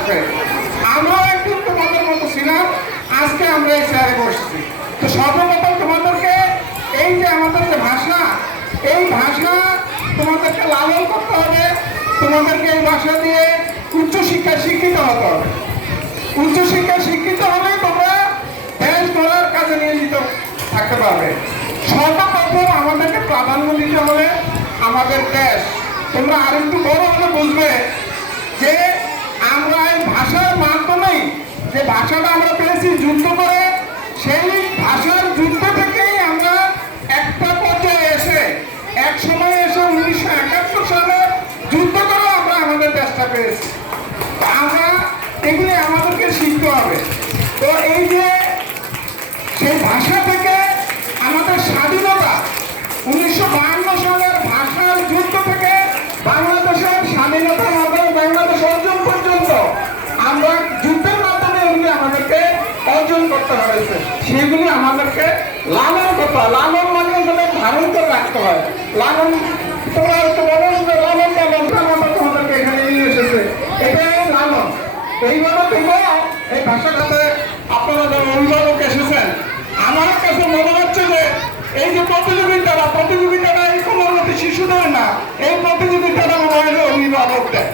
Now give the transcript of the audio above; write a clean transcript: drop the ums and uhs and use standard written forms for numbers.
আসবে। আমরাও একদিন তোমাদের মতো ছিলাম, আজকে আমরা এই চেয়ারে বসছি। তো সর্বপ্রথম তোমাদেরকে এই যে আমাদের যে ভাষা, এই ভাষা তোমাদেরকে লালন করতে হবে। তোমাদেরকে এই ভাষা দিয়ে উচ্চশিক্ষায় শিক্ষিত হতে হবে। উচ্চশিক্ষায় শিক্ষিত হলে তোমরা দেশ গড়ার কাজে নিয়োজিত থাকতে পারবে। সর্বপ্রথম আমাদেরকে প্রাধান্য দিতে হবে আমাদের দেশ। তোমরা আর একটু বড় হলে বুঝবে যে আমরা এই ভাষার মাধ্যমেই, যে ভাষাটা আমরা পেয়েছি যুদ্ধ করে, সেই ভাষার যুদ্ধ থেকেই আমরা একটা পর্যায়ে এসে এক সময় এসে 1971 সালে যুদ্ধ করে আমরা আমাদের দেশটা পেয়েছি। আমরা এগুলি আমাদেরকে শিখতে হবে। তো এই যে সেই ভাষা থেকে আমাদের স্বাধীনতা, 1952 সালের ভাষার যুদ্ধ থেকে বাংলাদেশের স্বাধীনতা আমাদের বাংলাদেশ অর্জন পর্যন্ত আমরা যুদ্ধের মাধ্যমে এগুলি আমাদেরকে অর্জন করতে হয়েছে। সেগুলি আমাদেরকে লালন করতে হয়। লালন মানে এগুলো ধারণ করে রাখতে হয়। লালন, তোমরা একটু বলো যে লালন আমরা তোমাদেরকে এখানে নিয়ে এসেছে, এটাই লালন। এইভাবে তোমরা এই ভাষাটাতে আপনারা যারা অভিভাবক এসেছেন, আমার কাছে মনে হচ্ছে যে এই যে প্রতিযোগিতাটা এই কোমলমতি শিশুদের না, এই প্রতিযোগিতাটা মনে হয় অভিভাবকদের।